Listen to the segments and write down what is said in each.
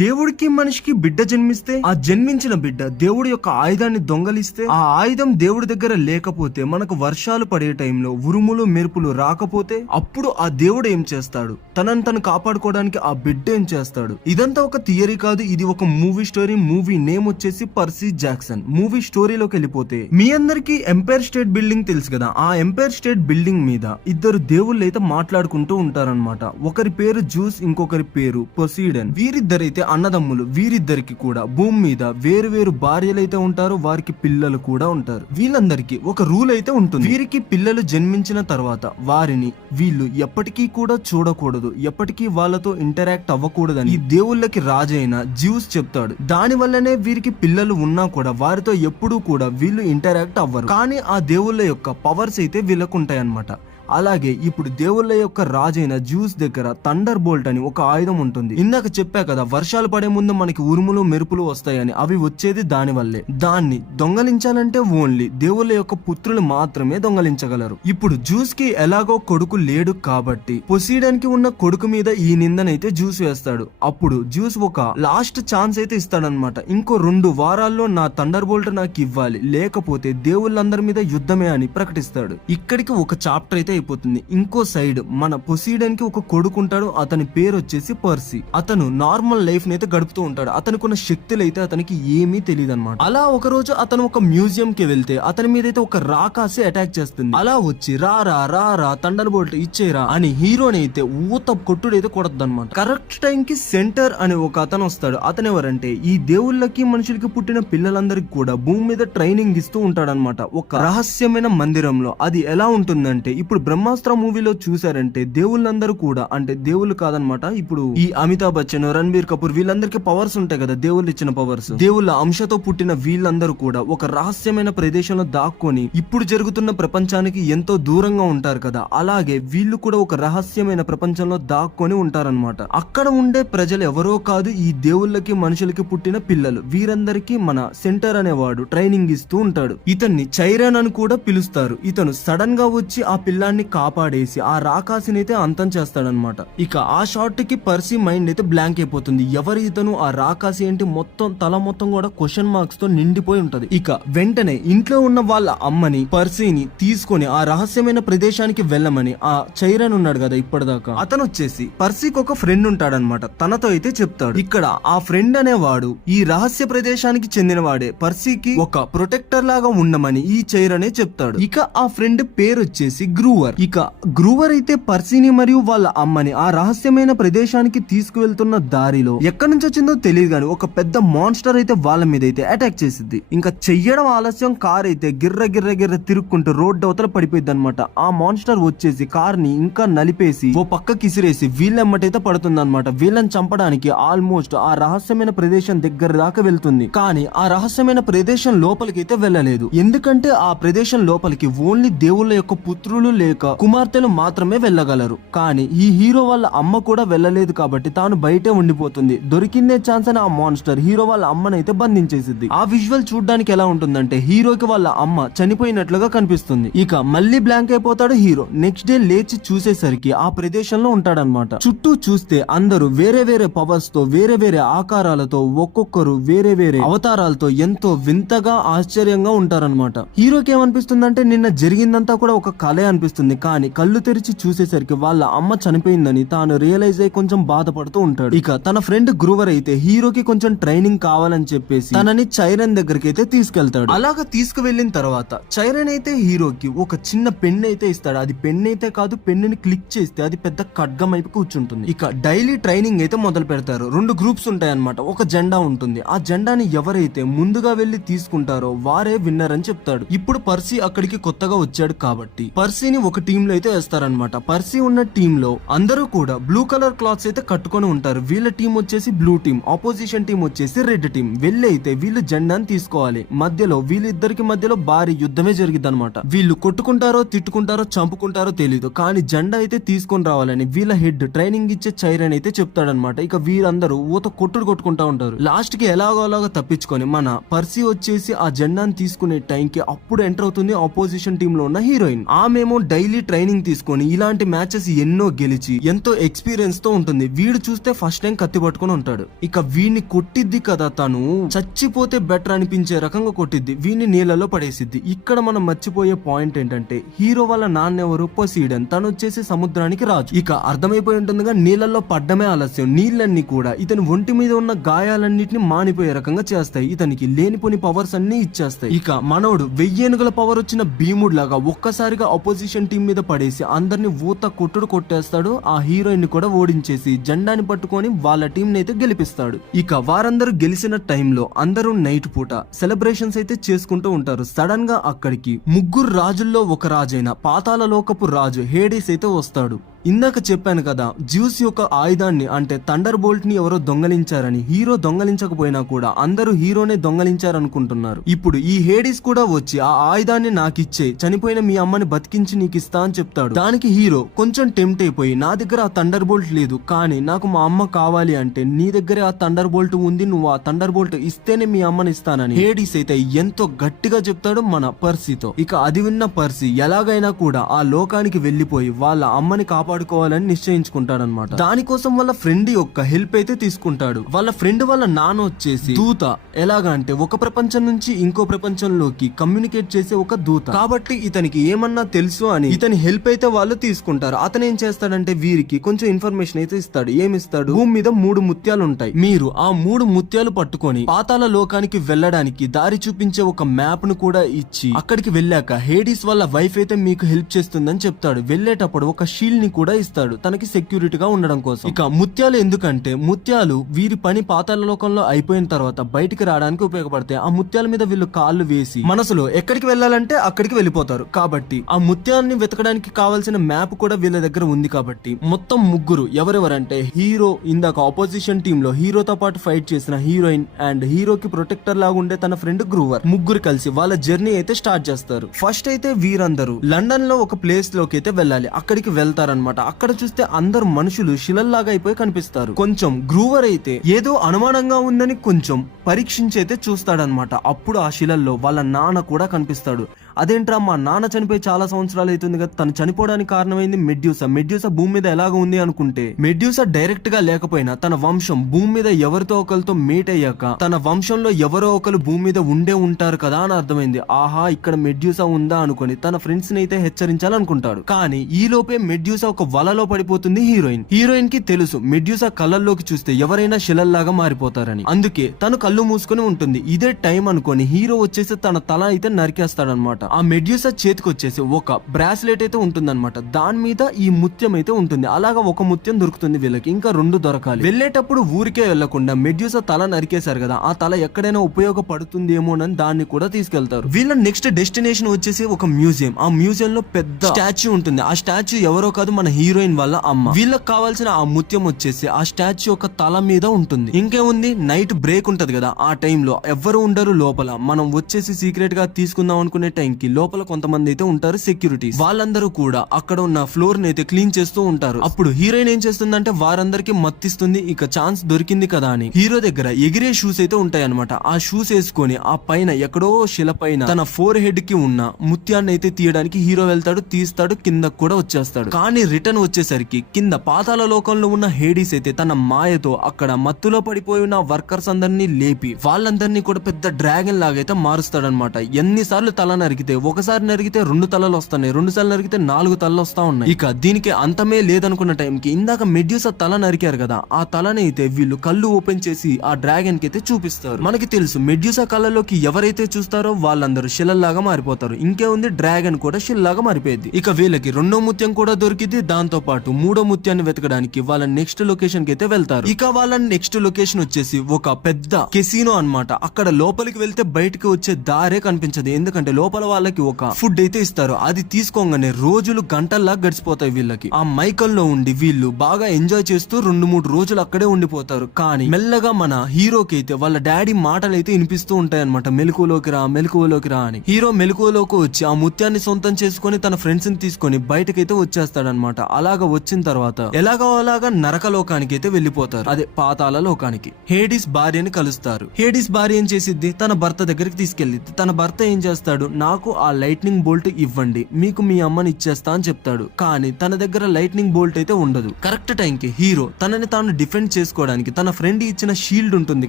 దేవుడికి మనిషికి బిడ్డ జన్మిస్తే ఆ జన్మించిన బిడ్డ దేవుడి యొక్క ఆయుధాన్ని దొంగలిస్తే ఆ ఆయుధం దేవుడి దగ్గర లేకపోతే మనకు వర్షాలు పడే టైంలో ఉరుములు మెరుపులు రాకపోతే అప్పుడు ఆ దేవుడు ఏం చేస్తాడు? తనని తను కాపాడుకోవడానికి ఆ బిడ్డ ఏం చేస్తాడు? ఇదంతా ఒక థియరీ కాదు, ఇది ఒక మూవీ స్టోరీ. మూవీ నేమ్ వచ్చేసి పర్సీ జాక్సన్. మూవీ స్టోరీలోకి వెళ్ళిపోతే మీ అందరికి ఎంపైర్ స్టేట్ బిల్డింగ్ తెలుసు కదా, ఆ ఎంపైర్ స్టేట్ బిల్డింగ్ మీద ఇద్దరు దేవుళ్ళు అయితే మాట్లాడుకుంటూ ఉంటారనమాట. ఒకరి పేరు జ్యూస్, ఇంకొకరి పేరు పొసీడన్. వీరిద్దరైతే అన్నదమ్ములు. వీరిద్దరికి కూడా భూమి మీద వేరు వేరు భార్యలైతే ఉంటారు, వారికి పిల్లలు కూడా ఉంటారు. వీళ్ళందరికీ ఒక రూల్ అయితే ఉంటుంది. వీరికి పిల్లలు జన్మించిన తర్వాత వారిని వీళ్ళు ఎప్పటికీ కూడా చూడకూడదు, ఎప్పటికీ వాళ్ళతో ఇంటరాక్ట్ అవ్వకూడదని ఈ దేవుళ్ళకి రాజైన జ్యూస్ చెప్తాడు. దాని వల్లనే వీరికి పిల్లలు ఉన్నా కూడా వారితో ఎప్పుడూ కూడా వీళ్ళు ఇంటరాక్ట్ అవ్వరు. కానీ ఆ దేవుళ్ళ యొక్క పవర్స్ అయితే వీళ్ళకు ఉంటాయన్నమాట. అలాగే ఇప్పుడు దేవుళ్ళ యొక్క రాజైన జ్యూస్ దగ్గర థండర్ బోల్ట్ అని ఒక ఆయుధం ఉంటుంది. ఇందాక చెప్పా కదా, వర్షాలు పడే ముందు మనకి ఉరుములు మెరుపులు వస్తాయని, అవి వచ్చేది దాని వల్లే. దాన్ని దొంగలించాలంటే ఓన్లీ దేవుళ్ళ యొక్క పుత్రులు మాత్రమే దొంగలించగలరు. ఇప్పుడు జ్యూస్ కి ఎలాగో కొడుకు లేడు కాబట్టి పొసీడన్కి ఉన్న కొడుకు మీద ఈ నిందనైతే జ్యూస్ వేస్తాడు. అప్పుడు జ్యూస్ ఒక లాస్ట్ ఛాన్స్ అయితే ఇస్తాడనమాట. ఇంకో 2 వారాల్లో నా థండర్ బోల్ట్ నాకు ఇవ్వాలి, లేకపోతే దేవుళ్ళందరి మీద యుద్ధమే అని ప్రకటిస్తాడు. ఇక్కడికి ఒక చాప్టర్ అయితే అయిపోతుంది. ఇంకో సైడ్ మన పొసీడన్ కి ఒక కొడుకు ఉంటాడు. అతని పేరు వచ్చేసి పర్సీ. అతను నార్మల్ లైఫ్ అయితే గడుపుతూ ఉంటాడు. అతనికి ఉన్న శక్తులు అయితే అతనికి ఏమీ తెలియదు అనమాట. అలా ఒక రోజు అతను ఒక మ్యూజియం కి వెళ్తే అతని మీద అయితే ఒక రాకాసి అటాక్ చేస్తుంది. అలా వచ్చి రా థండర్ బోల్ట్ ఇచ్చేరా అని హీరోని అయితే ఊత కొట్టుడైతే కొడద్దు అనమాట. కరెక్ట్ టైం కి సెంటర్ అనే ఒక అతను వస్తాడు. అతను ఎవరంటే ఈ దేవుళ్ళకి మనుషులకి పుట్టిన పిల్లలందరికి కూడా భూమి మీద ట్రైనింగ్ ఇస్తూ ఉంటాడనమాట, ఒక రహస్యమైన మందిరంలో. అది ఎలా ఉంటుందంటే, ఇప్పుడు బ్రహ్మాస్త్ర మూవీలో చూసారంటే దేవుళ్ళందరూ కూడా, అంటే దేవుళ్ళు కాదనమాట, ఇప్పుడు ఈ అమితాబ్ బచ్చన్, రణబీర్ కపూర్ వీళ్ళందరికీ పవర్స్ ఉంటాయి కదా, దేవుళ్ళు ఇచ్చిన పవర్స్. దేవుళ్ళ అంశతో పుట్టిన వీళ్ళందరూ కూడా ఒక రహస్యమైన ప్రదేశంలో దాక్కొని ఇప్పుడు జరుగుతున్న ప్రపంచానికి ఎంతో దూరంగా ఉంటారు కదా, అలాగే వీళ్ళు కూడా ఒక రహస్యమైన ప్రపంచంలో దాక్కొని ఉంటారనమాట. అక్కడ ఉండే ప్రజలు ఎవరో కాదు, ఈ దేవుళ్ళకి మనుషులకి పుట్టిన పిల్లలు. వీరందరికీ మన సెంటర్ అనేవాడు ట్రైనింగ్ ఇస్తూ ఉంటాడు. ఇతన్ని చైరన్ అని కూడా పిలుస్తారు. ఇతను సడన్ గా వచ్చి ఆ పిల్లాన్ని కాపాడేసి ఆ రాకాసిని అయితే అంతం చేస్తాడనమాట. ఇక ఆ షాట్ కి పర్సీ మైండ్ అయితే బ్లాంక్ అయిపోతుంది. ఎవరు ఇతను, ఆ రాకాసి ఏంటి, మొత్తం తల మొత్తం కూడా క్వశ్చన్ మార్క్స్ తో నిండిపోయి ఉంటది. ఇక వెంటనే ఇంట్లో ఉన్న వాళ్ళ అమ్మని పర్సీని తీసుకొని ఆ రహస్యమైన ప్రదేశానికి వెళ్ళమని ఆ చైరన్ ఉన్నాడు కదా ఇప్పటిదాకా, అతను వచ్చేసి పర్సీకి ఒక ఫ్రెండ్ ఉంటాడనమాట. తనతో అయితే చెప్తాడు. ఇక్కడ ఆ ఫ్రెండ్ అనేవాడు ఈ రహస్య ప్రదేశానికి చెందినవాడే, పర్సీకి ఒక ప్రొటెక్టర్ లాగా ఉండమని ఈ చైరనే చెప్తాడు. ఇక ఆ ఫ్రెండ్ పేరు వచ్చేసి గ్రూవర్. ఇక గ్రూవర్ అయితే పర్సీని మరియు వాళ్ళ అమ్మని ఆ రహస్యమైన ప్రదేశానికి తీసుకువెళ్తున్న దారిలో ఎక్కడి నుంచి వచ్చిందో తెలియదు కానీ ఒక పెద్ద మాన్స్టర్ అయితే వాళ్ళ మీద అయితే అటాక్ చేసిద్ది. ఇంకా చెయ్యడం ఆలస్యం, కార్ అయితే గిర్ర తిరుక్కుంటూ రోడ్డు అవతల పడిపోయింది అనమాట. ఆ మాన్స్టర్ వచ్చేసి కార్ ని ఇంకా నలిపేసి ఓ పక్కకి ఇసిరేసి వీళ్ళెమ్మటైతే పడుతుంది అనమాట. వీళ్ళని చంపడానికి ఆల్మోస్ట్ ఆ రహస్యమైన ప్రదేశం దగ్గర దాకా వెళ్తుంది. కానీ ఆ రహస్యమైన ప్రదేశం లోపలికి అయితే వెళ్ళలేదు. ఎందుకంటే ఆ ప్రదేశం లోపలికి ఓన్లీ దేవుళ్ళ యొక్క పుత్రులు లేక కుమార్తెలు మాత్రమే వెళ్ళగలరు. కానీ ఈ హీరో వాళ్ళ అమ్మ కూడా వెళ్ళలేదు కాబట్టి తాను బయటే ఉండిపోతుంది. దొరికిందే ఛాన్స్ అని ఆ మాన్స్టర్ హీరో వాళ్ళ అమ్మనైతే బంధించేసింది. ఆ విజువల్ చూడడానికి ఎలా ఉంటుందంటే, హీరోకి వాళ్ళ అమ్మ చనిపోయినట్లుగా కనిపిస్తుంది. ఇక మళ్ళీ బ్లాంక్ అయిపోతాడు హీరో. నెక్స్ట్ డే లేచి చూసేసరికి ఆ ప్రదేశంలో ఉంటాడనమాట. చుట్టూ చూస్తే అందరూ వేరే వేరే పవర్స్ తో, వేరే వేరే ఆకారాలతో, ఒక్కొక్కరు వేరే వేరే అవతారాలతో ఎంతో వింతగా ఆశ్చర్యంగా ఉంటారనమాట. హీరోకి ఏమనిపిస్తుందంటే నిన్న జరిగిందంతా కూడా ఒక కలే అనిపిస్తుంది. కానీ కళ్ళు తెరిచి చూసేసరికి వాళ్ళ అమ్మ చనిపోయిందని తాను రియలైజ్ అయ్యి కొంచెం బాధపడుతూ ఉంటాడు. ఇక తన ఫ్రెండ్ గ్రూవర్ అయితే హీరోకి కొంచెం ట్రైనింగ్ కావాలని చెప్పేసి తనని చైరన్ దగ్గరికి అయితే తీసుకెళ్తాడు. అలాగా తీసుకువెళ్ళిన తర్వాత చైరన్ అయితే హీరోకి ఒక చిన్న పెన్ను అయితే ఇస్తాడు. అది పెన్ను అయితే కాదు, పెన్నుని క్లిక్ చేస్తే అది పెద్ద ఖడ్గం వైపు కూర్చుంటుంది. ఇక డైలీ ట్రైనింగ్ అయితే మొదలు పెడతారు. 2 గ్రూప్స్ ఉంటాయన్నమాట. ఒక జెండా ఉంటుంది. ఆ జెండాని ఎవరైతే ముందుగా వెళ్లి తీసుకుంటారో వారే విన్నర్ అని చెప్తాడు. ఇప్పుడు పర్సీ అక్కడికి కొత్తగా వచ్చాడు కాబట్టి పర్సీని ఒక టీమ్ లో అయితే వేస్తారనమాట. పర్సీ ఉన్న టీమ్ లో అందరూ కూడా బ్లూ కలర్ క్లాత్స్ అయితే కట్టుకొని ఉంటారు. వీళ్ళ టీం వచ్చేసి బ్లూ టీం, ఆపోజిషన్ టీం వచ్చేసి రెడ్ టీం. వెళ్ళి అయితే వీళ్ళు జెండాని తీసుకోవాలి. మధ్యలో వీళ్ళిద్దరికి మధ్యలో భారీ యుద్ధమే జరిగింది అనమాట. వీళ్ళు కొట్టుకుంటారో తిట్టుకుంటారో చంపుకుంటారో తెలీదు, కానీ జెండా అయితే తీసుకొని రావాలని వీళ్ళ హెడ్ ట్రైనింగ్ ఇచ్చే చైరన్ అయితే చెప్తాడనమాట. ఇక వీరందరూ ఊత కొట్టుకుంటా ఉంటారు. లాస్ట్ కి ఎలాగోలాగా తప్పించుకొని మన పర్సీ వచ్చేసి ఆ జెండాని తీసుకునే టైం కి అప్పుడు ఎంటర్ అవుతుంది ఆపోజిషన్ టీమ్ లో ఉన్న హీరోయిన్. ఆమెమో డై హైలీ ట్రైనింగ్ తీసుకొని ఇలాంటి మ్యాచెస్ ఎన్నో గెలిచి ఎంతో ఎక్స్పీరియన్స్ తో ఉంటుంది. వీడు చూస్తే ఫస్ట్ టైం కత్తి పట్టుకొని ఉంటాడు. ఇక వీడిని కొట్టిద్ది కదా, తను చచ్చిపోతే బెటర్ అనిపించే రకంగా కొట్టిద్ది, వీడిని నీళ్ళలో పడేసిద్ది. ఇక్కడ మనం మర్చిపోయే పాయింట్ ఏంటంటే హీరో వాళ్ళ నాన్నెవరు, పొసీడన్, తను వచ్చేసి సముద్రానికి రాజు. ఇక అర్థమైపోయి ఉంటుందిగా నీళ్ళల్లో పడ్డమే ఆలస్యం. నీళ్ళన్నీ కూడా ఇతని ఒంటి మీద ఉన్న గాయాలన్నిటిని మానిపోయే రకంగా చేస్తాయి, ఇతనికి లేనిపోని పవర్స్ అన్ని ఇచ్చేస్తాయి. ఇక మనోడు 1000 ఏనుగుల పవర్ వచ్చిన భీముడు లాగా ఒక్కసారిగా అపోజిషన్ టీం మీద పడేసి అందరిని ఊత కొట్టుడు కొట్టేస్తాడు. ఆ హీరోయిన్ ని కూడా ఓడించేసి జెండాని పట్టుకొని వాళ్ళ టీం ని అయితే గెలిపిస్తాడు. ఇక వారందరూ గెలిచిన టైంలో అందరూ నైట్ పూట సెలబ్రేషన్స్ అయితే చేసుకుంటూ ఉంటారు. సడన్ గా అక్కడికి ముగ్గురు రాజుల్లో ఒక రాజైన పాతాళ లోకపు రాజు హేడీస్ అయితే వస్తాడు. ఇందాక చెప్పాను కదా, జ్యూస్ యొక్క ఆయుధాన్ని అంటే థండర్ బోల్ట్ ని ఎవరో దొంగలించారని. హీరో దొంగలించకపోయినా కూడా అందరూ హీరోనే దొంగలించారనుకుంటున్నారు. ఇప్పుడు ఈ హేడీస్ కూడా వచ్చి ఆ ఆయుధాన్ని నాకిచ్చే, చనిపోయిన మీ అమ్మని బతికించి నీకు ఇస్తా అని చెప్తాడు. దానికి హీరో కొంచెం టెంప్ట్ అయిపోయి, నా దగ్గర ఆ థండర్ బోల్ట్ లేదు, కానీ నాకు మా అమ్మ కావాలి అంటే నీ దగ్గరే ఆ థండర్ బోల్ట్ ఉంది, నువ్వు ఆ థండర్ బోల్ట్ ఇస్తేనే మీ అమ్మని ఇస్తానని హేడీస్ అయితే ఎంతో గట్టిగా చెప్తాడు మన పర్సీతో. ఇక అది విన్న పర్సీ ఎలాగైనా కూడా ఆ లోకానికి వెళ్లిపోయి వాళ్ళ అమ్మని కాపాడుకోవాలని నిశ్చయించుకుంటాడనమాట. దానికోసం వాళ్ళ ఫ్రెండ్ యొక్క హెల్ప్ అయితే తీసుకుంటాడు. వాళ్ళ ఫ్రెండ్ వాళ్ళ నాన్న వచ్చేసి దూత, ఎలాగంటే ఒక ప్రపంచం నుంచి ఇంకో ప్రపంచంలోకి కమ్యూనికేట్ చేసే ఒక దూత, కాబట్టి ఇతనికి ఏమన్నా తెలుసు అని ఇతని హెల్ప్ అయితే వాళ్ళు తీసుకుంటారు. అతను ఏం చేస్తాడంటే వీరికి కొంచెం ఇన్ఫర్మేషన్ అయితే ఇస్తాడు. ఏమిస్తాడు, భూమి మీద 3 ముత్యాలు ఉంటాయి, మీరు ఆ 3 ముత్యాలు పట్టుకొని పాతాళ లోకానికి వెళ్ళడానికి దారి చూపించే ఒక మ్యాప్ ను కూడా ఇచ్చి అక్కడికి వెళ్ళాక హేడీస్ వాళ్ళ వైఫ్ అయితే మీకు హెల్ప్ చేస్తుందని చెప్తాడు. వెళ్ళేటప్పుడు ఒక షీల్డ్ ని కూడా ఇస్తాడు తనకి సెక్యూరిటీగా ఉండడం కోసం. ఇక ముత్యాలు ఎందుకంటే ముత్యాలు వీరి పని పాతాళ లోకంలో అయిపోయిన తర్వాత బయటికి రావడానికి ఉపయోగపడతాయి. ఆ ముత్యాల మీద వీళ్ళు కాళ్ళు వేసి మనసులో ఎక్కడికి వెళ్ళాలంటే అక్కడికి వెళ్ళిపోతారు. కాబట్టి ఆ ముత్యాలని వెతకడానికి కావాల్సిన మ్యాప్ కూడా వీళ్ళ దగ్గర ఉంది. కాబట్టి మొత్తం ముగ్గురు ఎవరెవరంటే హీరో, ఇందాక ఆపోజిషన్ టీమ్ లో హీరోతో పాటు ఫైట్ చేసిన హీరోయిన్ అండ్ హీరోకి ప్రొటెక్టర్ లాగా ఉండే తన ఫ్రెండ్ గ్రూవర్, ముగ్గురు కలిసి వాళ్ళ జర్నీ అయితే స్టార్ట్ చేస్తారు. ఫస్ట్ అయితే వీరందరూ లండన్ లో ఒక ప్లేస్ లోకి అయితే వెళ్ళాలి. అక్కడికి వెళ్తారనమాట. అక్కడ చూస్తే అందరు మనుషులు శిలల్లాగా అయిపోయి కనిపిస్తారు. కొంచెం గ్రూవర్ అయితే ఏదో అనుమానంగా ఉందని కొంచెం పరీక్షించి అయితే చూస్తాడనమాట. అప్పుడు ఆ శిలల్లో వాళ్ళ నాన్న కూడా కనిపిస్తాడు. అదేంట్రా, మా నాన్న చనిపోయి చాలా సంవత్సరాలు అవుతుంది కదా, తను చనిపోవడానికి కారణమైంది మెడ్యూసా. మెడ్యూసా భూమి మీద ఎలాగ ఉంది అనుకుంటే, మెడ్యూసా డైరెక్ట్ గా లేకపోయినా తన వంశం భూమి మీద ఎవరితో ఒకరితో మీట్ అయ్యాక తన వంశంలో ఎవరో ఒకరు భూమి మీద ఉండే ఉంటారు కదా అని అర్థమైంది. ఆహా, ఇక్కడ మెడ్యూసా ఉందా అనుకుని తన ఫ్రెండ్స్ ని అయితే హెచ్చరించాలనుకుంటాడు. కానీ ఈ లోపే మెడ్యూసా ఒక వలలో పడిపోతుంది హీరోయిన్. హీరోయిన్ కి తెలుసు మెడ్యూసా కళ్ళల్లోకి చూస్తే ఎవరైనా శిలల్లాగా మారిపోతారని. అందుకే తను కళ్ళు మూసుకుని ఉంటుంది. ఇదే టైం అనుకొని హీరో వచ్చేసి తన తల అయితే నరికేస్తాడనమాట. ఆ మెడ్యూసా చేతికి వచ్చేసి ఒక బ్రాస్లెట్ అయితే ఉంటుందన్నమాట. దాని మీద ఈ ముత్యం అయితే ఉంటుంది. అలాగా ఒక ముత్యం దొరుకుతుంది వీళ్ళకి, ఇంకా 2 దొరకాలి. వెళ్ళేటప్పుడు ఊరికే వెళ్లకుండా మెడ్యూసా తల నరికేశారు కదా, ఆ తల ఎక్కడైనా ఉపయోగపడుతుందేమోనని దాన్ని కూడా తీసుకెళ్తారు. వీళ్ళ నెక్స్ట్ డెస్టినేషన్ వచ్చేసి ఒక మ్యూజియం. ఆ మ్యూజియం లో పెద్ద స్టాచ్యూ ఉంటుంది. ఆ స్టాచ్యూ ఎవరో కాదు, మన హీరోయిన్ వాళ్ళ అమ్మ. వీళ్ళకి కావాల్సిన ఆ ముత్యం వచ్చేసి ఆ స్టాచ్యూ ఒక తల మీద ఉంటుంది. ఇంకేముంది, నైట్ బ్రేక్ ఉంటది కదా, ఆ టైంలో ఎవ్వరు ఉండరు లోపల. మనం వచ్చేసి సీక్రెట్ గా తీసుకుందాం అనుకునే టైంకి లోపల కొంతమంది అయితే ఉంటారు సెక్యూరిటీస్. వాళ్ళందరూ కూడా అక్కడ ఉన్న ఫ్లోర్ ని అయితే క్లీన్ చేస్తూ ఉంటారు. అప్పుడు హీరోయిన్ ఏం చేస్తుందంటే వారందరికి మత్తిస్తుంది. ఇక ఛాన్స్ దొరికింది కదా అని హీరో దగ్గర ఎగిరే షూస్ అయితే ఉంటాయి అనమాట. ఆ షూస్ వేసుకొని ఆ పైన ఎక్కడో శిల పైన తన ఫోర్ హెడ్ కి ఉన్న ముత్యాన్ని అయితే తీయడానికి హీరో వెళ్తాడు. తీస్తాడు, కింద కూడా వచ్చేస్తాడు. కానీ రిటర్న్ వచ్చేసరికి కింద పాతాళ లోకంలో ఉన్న హేడీస్ అయితే తన మాయతో అక్కడ మత్తులో పడిపోయి ఉన్న వర్కర్స్ అందరినీ లేపి వాళ్ళందరినీ కూడా పెద్ద డ్రాగన్ లాగైతే మారుస్తాడనమాట. ఎన్నిసార్లు తల నరికితే, ఒకసారి నరికితే 2 తలలు వస్తున్నాయి, 2 సార్లు నరికితే 4 తలలు వస్తా ఉన్నాయి. ఇక దీనికి అంతమే లేదనుకున్న టైంకి ఇందాక మెడ్యూసా తల నరికారు కదా, ఆ తలని అయితే వీళ్ళు కళ్ళు ఓపెన్ చేసి ఆ డ్రాగన్ కి అయితే చూపిస్తారు. మనకి తెలుసు మెడ్యూసా కళ్ళలోకి ఎవరైతే చూస్తారో వాళ్ళందరూ శిలల్లాగా మారిపోతారు. ఇంకే ఉంది, డ్రాగన్ కూడా శిల్లాగా మారిపోయింది. ఇక వీళ్ళకి 2వ ముత్యం కూడా దొరికింది. దాంతో పాటు 3వ ముత్యాన్ని వెతకడానికి వాళ్ళ నెక్స్ట్ లొకేషన్ కి అయితే వెళ్తారు. ఇక వాళ్ళ నెక్స్ట్ లొకేషన్ వచ్చేసి ఒక పెద్ద కెసినో అన్నమాట. అక్కడ లోపలికి వెళ్తే బయటకు వచ్చే దారే కనిపించదు. ఎందుకంటే లోపల వాళ్ళకి ఒక ఫుడ్ అయితే ఇస్తారు. అది తీసుకోగానే రోజులు గంటల్లా గడిచిపోతాయి వీళ్ళకి. ఆ మైకల్లో ఉండి వీళ్ళు బాగా ఎంజాయ్ చేస్తూ 2-3 రోజులు అక్కడే ఉండిపోతారు. కానీ మెల్లగా మన హీరోకి అయితే వాళ్ళ డాడీ మాటలు అయితే వినిపిస్తూ ఉంటాయి అనమాట. మెలకువలోకి రా, మెలకువలోకి రా అని. హీరో మెలకువలోకి వచ్చి ఆ ముత్యాన్ని సొంతం చేసుకుని తన ఫ్రెండ్స్ ని తీసుకొని బయటకైతే వచ్చేస్తాడనమాట. అలాగా వచ్చిన తర్వాత ఎలాగో అలాగా నరకలోకానికి అయితే వెళ్ళిపోతారు. అదే పాతాళ లోకానికి. హేడీస్ భార్యని కలుస్తారు. హేడీస్ భార్య ఏం చేసిద్ది, తన భర్త దగ్గరికి తీసుకెళ్లిద్ది. తన భర్త ఏం చేస్తాడు, నాకు నాకు ఆ లైట్నింగ్ బోల్ట్ ఇవ్వండి, మీకు మీ అమ్మని ఇచ్చేస్తా అని చెప్తాడు. కానీ తన దగ్గర లైట్నింగ్ బోల్ట్ అయితే ఉండదు. కరెక్ట్ టైం కి హీరో తనని తాను డిఫెండ్ చేసుకోవడానికి తన ఫ్రెండ్ ఇచ్చిన షీల్డ్ ఉంటుంది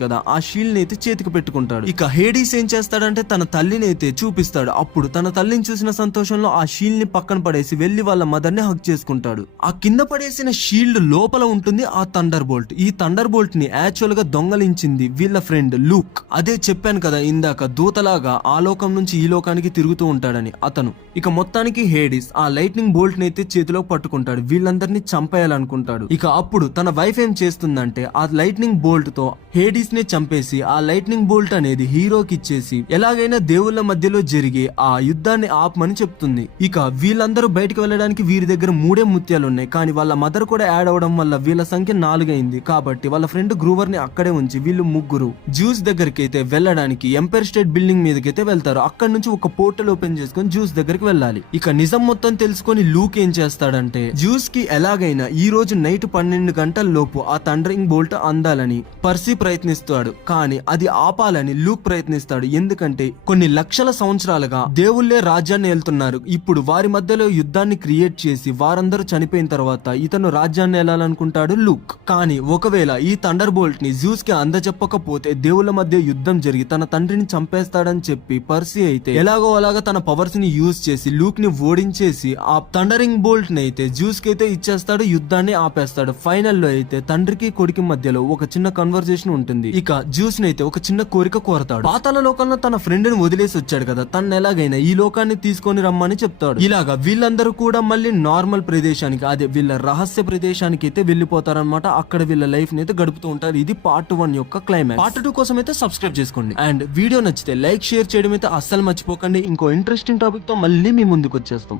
కదా, ఆ షీల్డ్ ని అయితే చేతికి పెట్టుకుంటాడు. ఇక హేడీస్ ఏం చేస్తాడంటే తన తల్లిని అయితే చూపిస్తాడు. అప్పుడు తన తల్లిని చూసిన సంతోషంలో ఆ షీల్డ్ ని పక్కన పడేసి వెళ్లి వాళ్ళ మదర్ ని హగ్ చేసుకుంటాడు. ఆ కింద పడేసిన షీల్డ్ లోపల ఉంటుంది ఆ థండర్ బోల్ట్. ఈ థండర్ బోల్ట్ ని యాక్చువల్ గా దొంగలించింది వీళ్ళ ఫ్రెండ్ లూక్. అదే చెప్పాను కదా ఇందాక, దూతలాగా ఆ లోకం నుంచి ఈ లోకానికి తిరుగుతూ ఉంటాడని అతను. ఇక మొత్తానికి హేడీస్ ఆ లైట్నింగ్ బోల్ట్ ని అయితే చేతిలో పట్టుకుంటాడు, వీళ్ళందరినీ చంపేయాలనుకుంటాడు. ఇక అప్పుడు తన వైఫ్ ఏం చేస్తుందంటే ఆ లైట్నింగ్ బోల్ట్ తో హేడీస్ ని చంపేసి ఆ లైట్నింగ్ బోల్ట్ అనేది హీరోకి ఇచ్చేసి ఎలాగైనా దేవుళ్ళ మధ్యలో జరిగే ఆ యుద్ధాన్ని ఆపమని చెప్తుంది. ఇక వీళ్ళందరూ బయటకు వెళ్ళడానికి వీరి దగ్గర 3 ముత్యాలు ఉన్నాయి, కానీ వాళ్ళ మదర్ కూడా యాడ్ అవడం వల్ల వీళ్ళ సంఖ్య 4 అయింది. కాబట్టి వాళ్ళ ఫ్రెండ్ గ్రూవర్ ని అక్కడే ఉంచి వీళ్ళు ముగ్గురు జ్యూస్ దగ్గరికి అయితే వెళ్ళడానికి ఎంపైర్ స్టేట్ బిల్డింగ్ మీదకి అయితే వెళ్తారు. అక్కడ నుంచి ఒక పోర్టల్ ఓపెన్ చేసుకొని జ్యూస్ దగ్గరికి వెళ్ళాలి. ఇక నిజం మొత్తం తెలుసుకొని లూక్ ఏం చేస్తాడంటే జ్యూస్ కి ఎలాగైనా ఈ రోజు నైట్ 12 గంటల లోపు ఆ థండరింగ్ బోల్ట్ అందాలని పర్సీ ప్రయత్నిస్తాడు. కానీ అది ఆపాలని లూక్ ప్రయత్నిస్తాడు. ఎందుకంటే కొన్ని లక్షల సంవత్సరాలుగా దేవుళ్లే రాజ్యాన్ని ఏలుతున్నారు. ఇప్పుడు వారి మధ్యలో యుద్ధాన్ని క్రియేట్ చేసి వారందరూ చనిపోయిన తర్వాత ఇతను రాజ్యాన్ని ఏలాలనుకుంటాడు లూక్. కానీ ఒకవేళ ఈ థండర్ బోల్ట్ ని జ్యూస్ కి అందజెప్పకపోతే దేవుళ్ళ మధ్య యుద్ధం జరిగి తన తండ్రిని చంపేస్తాడని చెప్పి పర్సీ అయితే ఎలాగో అలాగా తన పవర్స్ ని యూజ్ చేసి లూక్ ని ఓడించేసి ఆ థండరింగ్ బోల్ట్ ని అయితే జ్యూస్ కి అయితే ఇచ్చేస్తాడు, యుద్ధాన్ని ఆపేస్తాడు. ఫైనల్ లో అయితే తండ్రికి కొడుకు మధ్యలో ఒక చిన్న కన్వర్జేషన్ ఉంటుంది. ఇక జ్యూస్ ని అయితే ఒక చిన్న కోరిక కోరతాడు. పాతాళ లోకంలో తన ఫ్రెండ్ ని వదిలేసి వచ్చాడు కదా, తను ఎలాగైనా ఈ లోకాన్ని తీసుకొని రమ్మని చెప్తాడు. ఇలాగా వీళ్ళందరూ కూడా మళ్ళీ నార్మల్ ప్రదేశానికి, అదే వీళ్ళ రహస్య ప్రదేశానికి అయితే వెళ్ళిపోతారనమాట. అక్కడ వీళ్ళ లైఫ్ ని అయితే గడుపుతూ ఉంటారు. ఇది పార్ట్ 1 యొక్క క్లైమాక్స్. పార్ట్ 2 కోసం అయితే సబ్స్క్రైబ్ చేసుకోండి. అండ్ వీడియో నచ్చితే లైక్ షేర్ చేయడం అయితే అస్సలు మర్చిపోకండి. ఇంకో ఇంట్రెస్టింగ్ టాపిక్ తో మళ్ళీ మీ ముందుకు వచ్చేస్తాం.